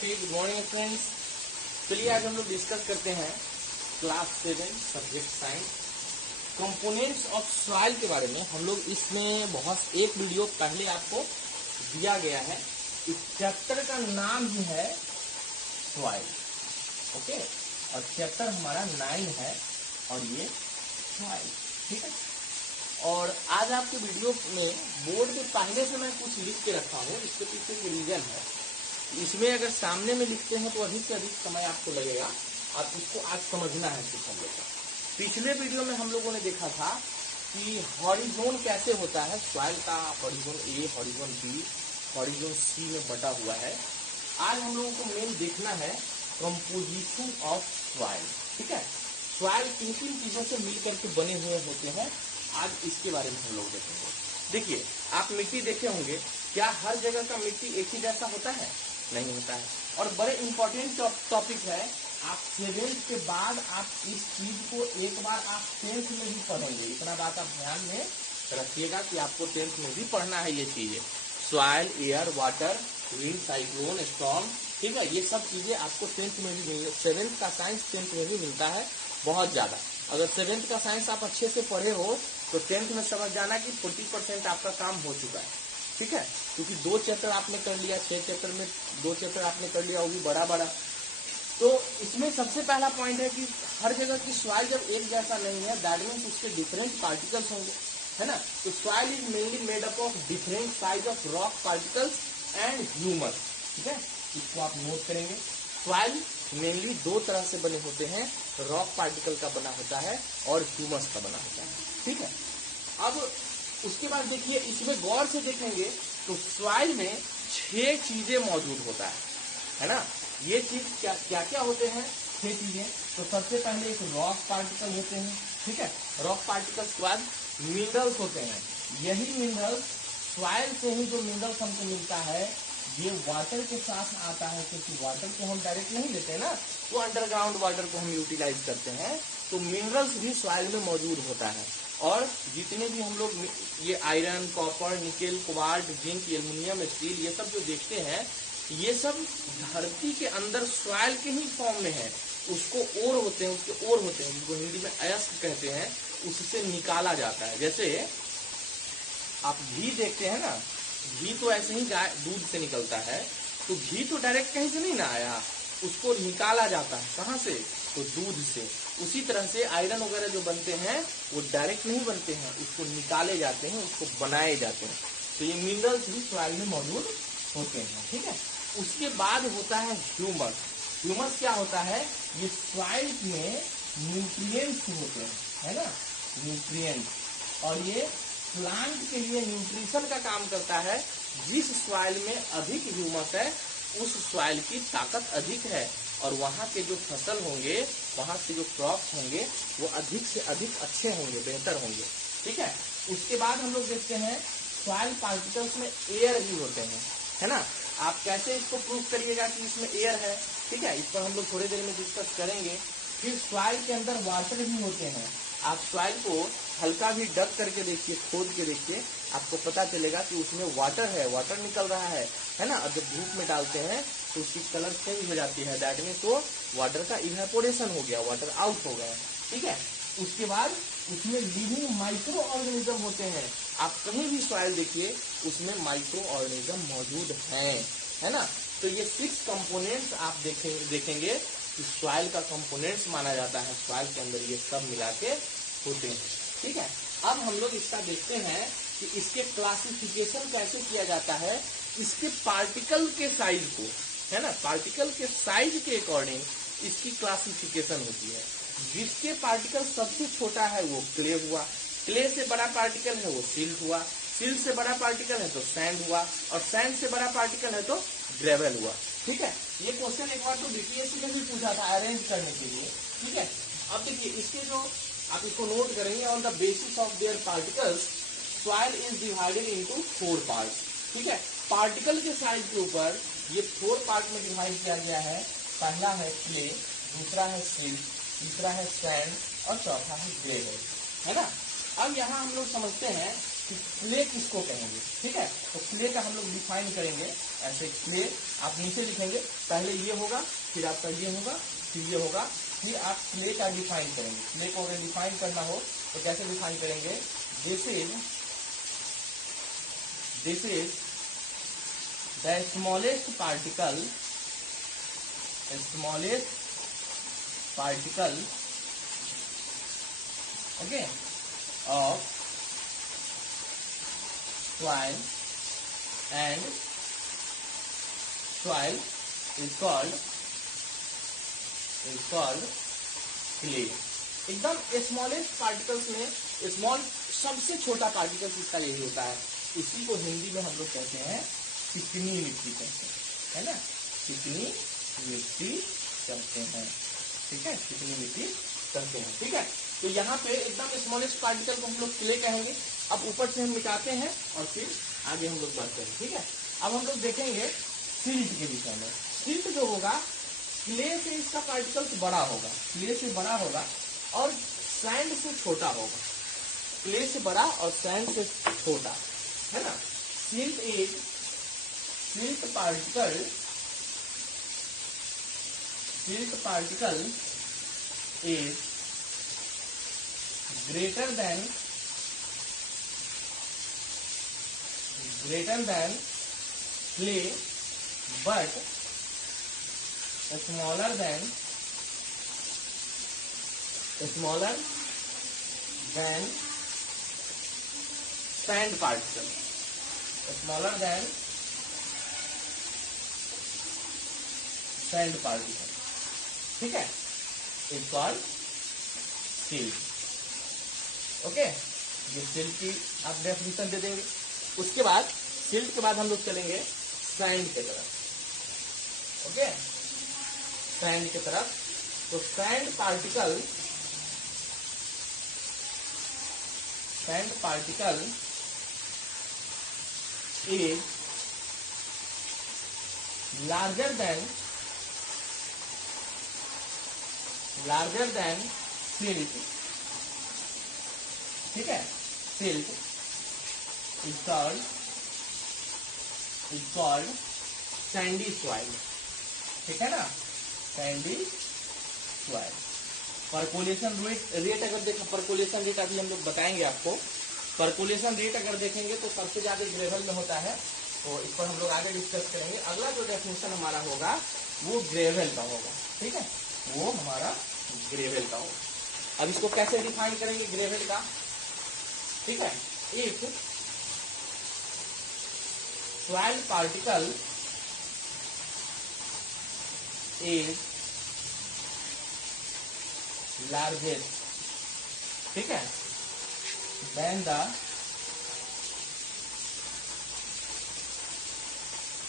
Okay, good morning friends. चलिए आज हम लोग डिस्कस करते हैं class 7 subject science components of soil के बारे में। हम लोग इसमें बहुत एक वीडियो पहले आपको दिया गया है। इस चैप्टर का नाम ही है सॉइल, ओके, और चैप्टर हमारा 9 है और ये सॉइल, ठीक है। और आज आपके वीडियो में बोर्ड पे पहले से मैं कुछ लिख के रखा हूँ, इसके पीछे एक रीजन है। इसमें अगर सामने में लिखते हैं तो अधिक से अधिक समय आपको लगेगा, आप इसको आज समझना है कुछ हम लोग को। पिछले वीडियो में हम लोगों ने देखा था कि हॉरिजोन कैसे होता है, सॉइल का हॉरिजोन ए, हॉरिजोन बी, हॉरिजोन सी में बटा हुआ है। आज हम लोगों को मेन देखना है कंपोजिशन ऑफ सॉइल, ठीक है। सॉइल किन किन चीजों से मिलकर के बने हुए होते हैं, आज इसके बारे में हम लोग देखेंगे। देखिए, आप मिट्टी देखे होंगे, क्या हर जगह का मिट्टी एक ही जैसा होता है? नहीं होता है। और बड़े इंपॉर्टेंट टॉपिक है, आप 7th के बाद आप इस चीज को एक बार आप 10th में भी पढ़ेंगे। इतना बात आप ध्यान में रखिएगा कि आपको 10th में भी पढ़ना है ये चीजें। Soil, air, water, wind, cyclone, storm, ठीक है। ये सब चीजें आपको 10th में भी मिलेंगे। 7th का साइंस 10th में भी मिलता है बहुत ज्यादा। अगर 7th का साइंस आप अच्छे से पढ़े हो तो 10th में समझ जाना कि 40% आपका काम हो चुका है, ठीक है। क्योंकि 2 चैप्टर आपने कर लिया, 6 चैप्टर में 2 चैप्टर आपने कर लिया, वो भी बड़ा बड़ा। तो इसमें सबसे पहला पॉइंट है कि हर जगह की सॉइल जब एक जैसा नहीं है, दैट मीन्स उसके डिफरेंट पार्टिकल्स होंगे, है ना। तो soil is mainly made up of different size of rock particles and humus, ठीक है। इसको आप नोट करेंगे। सॉइल मेनली 2 तरह से बने होते हैं, रॉक पार्टिकल का बना होता है और ह्यूमस का बना होता है, ठीक है। अब उसके बाद देखिए, इसमें गौर से देखेंगे तो सॉइल में 6 चीजें मौजूद होता है ना। ये चीज क्या क्या क्या होते हैं? 6 चीजें। तो सबसे पहले एक रॉक पार्टिकल होते हैं, ठीक है। रॉक पार्टिकल्स के बाद मिनरल्स होते हैं। यही मिनरल्स सॉइल से ही जो मिनरल्स हमको मिलता है, ये वाटर के साथ आता है, क्योंकि वाटर को हम डायरेक्ट नहीं लेते ना, वो अंडरग्राउंड वाटर को हम यूटिलाइज करते हैं। तो मिनरल्स भी सॉइल में मौजूद होता है। और जितने भी हम लोग ये iron, copper, nickel, cobalt, zinc, aluminium, steel, ये सब जो देखते हैं, ये सब धरती के अंदर सॉइल के ही फॉर्म में है। उसको ओर होते हैं, उसके ओर होते हैं, जिसको हिंदी में अयस्क कहते हैं, उससे निकाला जाता है। जैसे आप घी देखते हैं ना, घी तो ऐसे ही गाय दूध से निकलता है, तो घी तो डायरेक्ट कहीं से नहीं ना आया, उसको निकाला जाता है। कहाँ से? तो दूध से। उसी तरह से आयरन वगैरह जो बनते हैं वो डायरेक्ट नहीं बनते हैं, उसको निकाले जाते हैं, उसको बनाए जाते हैं। तो ये मिनरल्स भी सॉइल में मौजूद होते हैं, ठीक है। उसके बाद होता है ह्यूमस। ह्यूमस क्या होता है? ये सॉइल में न्यूट्रिएंट्स होते हैं, है ना, न्यूट्रिएंट्स। और ये प्लांट के लिए न्यूट्रिशन का काम करता है। जिस सॉइल में अधिक ह्यूमस है, उस सॉइल की ताकत अधिक है, और वहां के जो फसल होंगे, वहां के जो क्रॉप्स होंगे, वो अधिक से अधिक अच्छे होंगे, बेहतर होंगे, ठीक है। उसके बाद हम लोग देखते हैं सॉइल पार्टिकल्स में एयर भी होते हैं, है ना। आप कैसे इसको प्रूव करिएगा कि इसमें एयर है, ठीक है, इस पर हम लोग थोड़ी देर में डिस्कस करेंगे। फिर सॉइल के अंदर वाटर भी होते हैं। आप सॉइल को हल्का भी डक करके देखिए, खोद के देखिए, आपको पता चलेगा कि उसमें वाटर है, वाटर निकल रहा है ना। और जब धूप में डालते हैं तो उसकी कलर चेंज हो जाती है, दैट मीन तो वाटर का इवेपोरेशन हो गया, वाटर आउट हो गया, ठीक है। उसके बाद उसमें लिविंग माइक्रो ऑर्गेनिज्म होते हैं। आप कहीं भी सॉइल देखिए, उसमें माइक्रो ऑर्गेनिज्म मौजूद हैं, है ना। तो ये 6 कंपोनेंट्स आप देखेंगे कि सॉइल का कंपोनेंट्स माना जाता है। सॉइल के अंदर ये सब मिला के होते हैं, ठीक है। अब हम लोग इसका देखते हैं कि इसके क्लासिफिकेशन कैसे किया जाता है। इसके पार्टिकल के साइज को, है ना, पार्टिकल के साइज के अकॉर्डिंग इसकी क्लासिफिकेशन होती है। जिसके पार्टिकल सबसे छोटा है वो क्ले हुआ, क्ले से बड़ा पार्टिकल है वो सिल्ट हुआ, सिल्ट से बड़ा पार्टिकल है तो सैंड हुआ, और सैंड से बड़ा पार्टिकल है तो ग्रेवल हुआ, ठीक है। ये क्वेश्चन एक बार तो बीपीएससी में भी पूछा था अरेंज करने के लिए, ठीक है। अब देखिए, इसके जो आप इसको नोट करेंगे, on the basis of their particles soil is divided into 4 parts, ठीक है। पार्टिकल के साइज के ऊपर ये 4 पार्ट में डिवाइड किया गया है। पहला है क्ले, दूसरा है सिल्ट, तीसरा है सैंड और चौथा है ग्रेवल, है ना। अब यहाँ हम लोग समझते हैं कि क्ले किसको कहेंगे, ठीक है। तो क्ले का हम लोग डिफाइन करेंगे। ऐसे क्ले आप नीचे लिखेंगे, पहले ये होगा, फिर आपका ये होगा, फिर ये होगा, फिर आप क्ले का डिफाइन करेंगे। क्ले को अगर डिफाइन करना हो तो कैसे डिफाइन करेंगे? This is the smallest particle okay of soil and soil is called clay। एकदम स्मॉलेस्ट पार्टिकल्स में स्मॉल सबसे छोटा पार्टिकल्स इसका यही होता है। इसी को हिंदी में हम लोग कहते हैं चिकनी मिट्टी कहते हैं, है ना, चिकनी मिट्टी कहते हैं, ठीक है, चिकनी मिट्टी कहते हैं, ठीक है। तो यहाँ पे एकदम स्मॉलेस्ट पार्टिकल को हम लोग क्ले कहेंगे। अब ऊपर से हम मिटाते हैं और फिर आगे हम लोग बढ़ते हैं, ठीक है। अब हम लोग देखेंगे सिल्ट के विषय में। सिल्ट जो होगा क्ले से इसका पार्टिकल्स बड़ा होगा, क्ले से बड़ा होगा और सैंड से छोटा होगा, क्ले से बड़ा और सैंड से छोटा, है ना। Silt particle is greater than clay but smaller than sand particle, smaller than sand particle, ठीक है, इज कॉल्ड सिल्ट। ओके, ये सिल्ट की आप डेफिनेशन दे देंगे। उसके बाद सिल्ट के बाद हम लोग चलेंगे सैंड के तरफ, ओके, सैंड की तरफ। तो sand particle is larger than silt, ठीक है। Silt is called Sandy soil, ठीक है ना, सैंडी सॉइल। परकोलेशन रेट अगर देखें, परकोलेशन रेट अभी हम लोग बताएंगे आपको। परकोलेशन रेट अगर देखेंगे तो सबसे ज्यादा ग्रेवल में होता है, तो इस पर हम लोग आगे डिस्कस करेंगे। अगला जो डेफिनेशन हमारा होगा वो ग्रेवल का होगा, ठीक है, वो हमारा ग्रेवल का होगा। अब इसको कैसे डिफाइन करेंगे ग्रेवल का, ठीक है। If soil particle is largest, ठीक है, देन द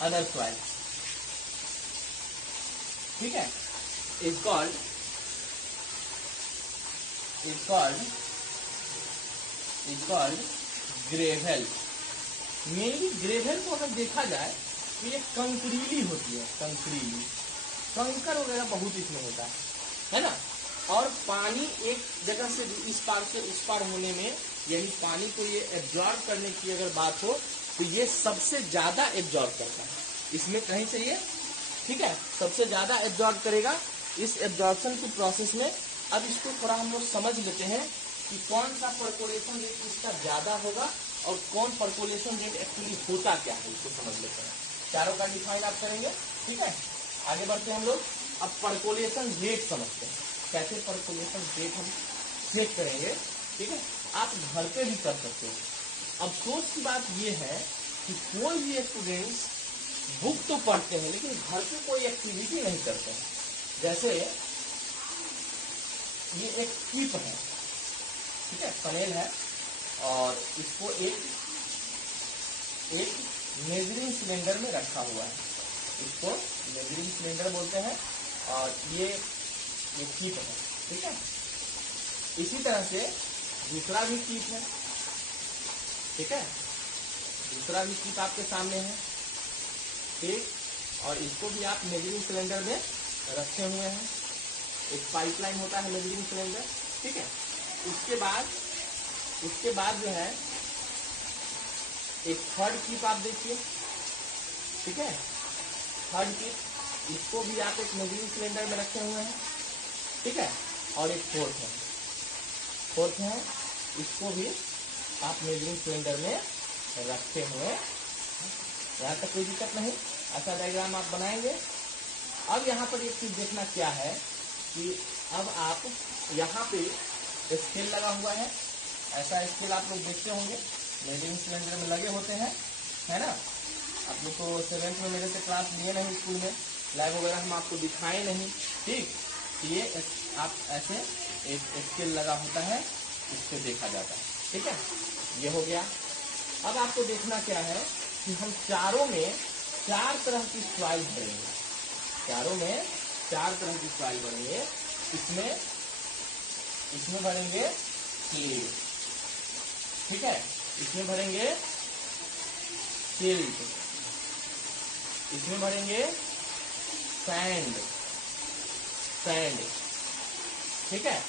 अदर सॉइल, ठीक है, is called gravel. Mainly gravel को अगर देखा जाए तो ये कंकरीली होती है, कंकरीली, कंकर वगैरह बहुत इसमें होता है ना। और पानी एक जगह से इस पार से उस पार होने में, यानी पानी को ये एब्जॉर्ब करने की अगर बात हो तो ये सबसे ज्यादा एब्जॉर्ब करता है इसमें कहीं से ये, ठीक है, सबसे ज्यादा एब्जॉर्ब करेगा इस एब्जॉर्प्शन की प्रोसेस में। अब इसको थोड़ा हम लोग समझ लेते हैं कि कौन सा परकोलेशन रेट इसका ज्यादा होगा और कौन परकोलेशन रेट एक्चुअली होता क्या है, इसको समझ लेते हैं। चारों का डिफाइन आप करेंगे, ठीक है। आगे बढ़ते हैं हम लोग। अब परकोलेशन रेट समझते हैं, कैसे परकोलेशन रेट हम चेक करेंगे, ठीक है। आप घर पे भी कर सकते हो। अफसोस की बात यह है कि कोई भी स्टूडेंट्स बुक तो पढ़ते हैं लेकिन घर पे कोई एक्टिविटी नहीं करते हैं। जैसे ये एक टिप है, ठीक है, फनेल है और इसको एक मेजरिंग सिलेंडर में रखा हुआ है, इसको मेजरिंग सिलेंडर बोलते हैं, और ये टिप है, ठीक है। इसी तरह से दूसरा भी टिप है, ठीक है, दूसरा भी टिप आपके सामने है, ठीक, और इसको भी आप मेजरिंग सिलेंडर में रखे हुए हैं। एक पाइपलाइन होता है मेजरिंग सिलेंडर, ठीक है। उसके बाद जो है एक थर्ड टिप आप देखिए, ठीक है। थर्ड टिप, इसको भी आप एक मेजरिंग सिलेंडर में रखे हुए हैं, ठीक है। और एक फोर्थ है, इसको भी आप मेजरिंग सिलेंडर में रखते हुए, यहाँ तक कोई दिक्कत नहीं। ऐसा डायग्राम आप बनाएंगे। अब यहाँ पर एक चीज देखना क्या है कि अब आप यहाँ पे स्केल लगा हुआ है, ऐसा स्केल आप लोग देखते होंगे मेजरिंग सिलेंडर में लगे होते हैं, है ना। आप लोग तो 7th में मेरे से क्लास लिए नहीं, स्कूल में लैब वगैरह हम आपको दिखाए नहीं, ठीक। ये आप ऐसे एक स्केल लगा होता है, इससे देखा जाता है, ठीक है। ये हो गया। अब आपको देखना क्या है कि हम चारों में 4 तरह की सॉइल भरेंगे, चारों में 4 तरह की सॉइल भरेंगे। इसमें भरेंगे क्ले, ठीक है। इसमें भरेंगे सिल्ट, इसमें भरेंगे सैंड, ठीक है।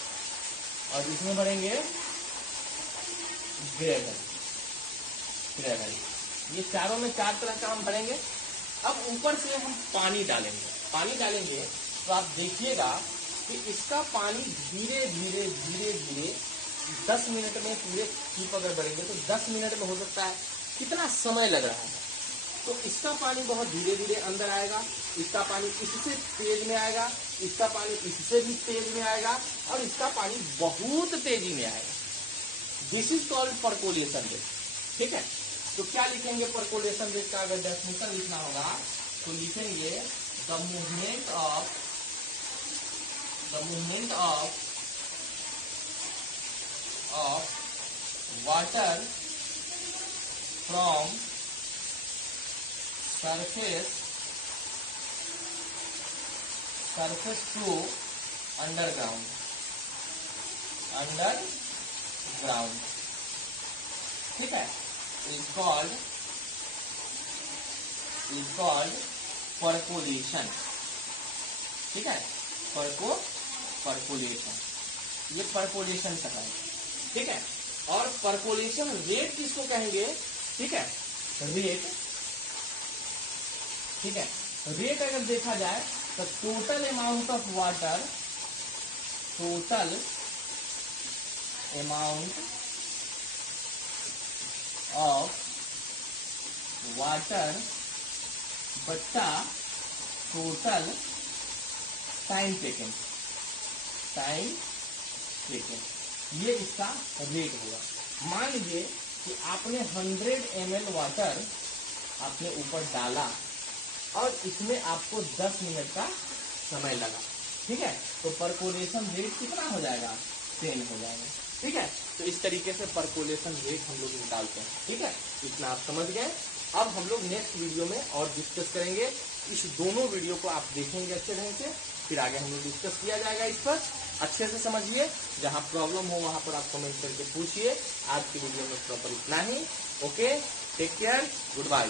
और इसमें भरेंगे ग्रेवल। ये चारों में 4 तरह का हम भरेंगे। अब ऊपर से हम पानी डालेंगे तो आप देखिएगा कि इसका पानी धीरे धीरे 10 मिनट में पूरे टिप अगर भरेंगे तो 10 मिनट में हो सकता है, कितना समय लग रहा है। तो इसका पानी बहुत धीरे धीरे अंदर आएगा, इसका पानी इससे तेज में आएगा, इसका पानी इससे भी तेज में आएगा, और इसका पानी बहुत तेजी में आएगा। This is called percolation rate, ठीक है। तो क्या लिखेंगे परकोलेशन रेट का अगर डेफिनेशन लिखना होगा तो लिखेंगे the movement of water from surface to underground, ठीक है, is called percolation, ठीक है। परकोलेशन, ये परकोलेशन का है, ठीक है। और परकोलेशन रेट किसको कहेंगे, ठीक है, रेट, ठीक है। रेट अगर देखा जाए तो टोटल अमाउंट ऑफ वाटर बट्टा टोटल टाइम टेकन, ये इसका रेट होगा। मान लीजिए कि आपने 100 ml वाटर आपने ऊपर डाला और इसमें आपको 10 मिनट का समय लगा, ठीक है। तो परकोलेशन रेट कितना हो जाएगा, 10 हो जाएगा, ठीक है। तो इस तरीके से परकोलेशन रेट हम लोग निकालते हैं, ठीक है। इतना आप समझ गए। अब हम लोग नेक्स्ट वीडियो में और डिस्कस करेंगे। इस दोनों वीडियो को आप देखेंगे अच्छे ढंग से, फिर आगे हम लोग डिस्कस किया जाएगा इस पर। अच्छे से समझिए, जहां प्रॉब्लम हो वहां पर आप कमेंट करके पूछिए। आज की वीडियो में प्रॉपर इतना ही। Okay, take care, good bye.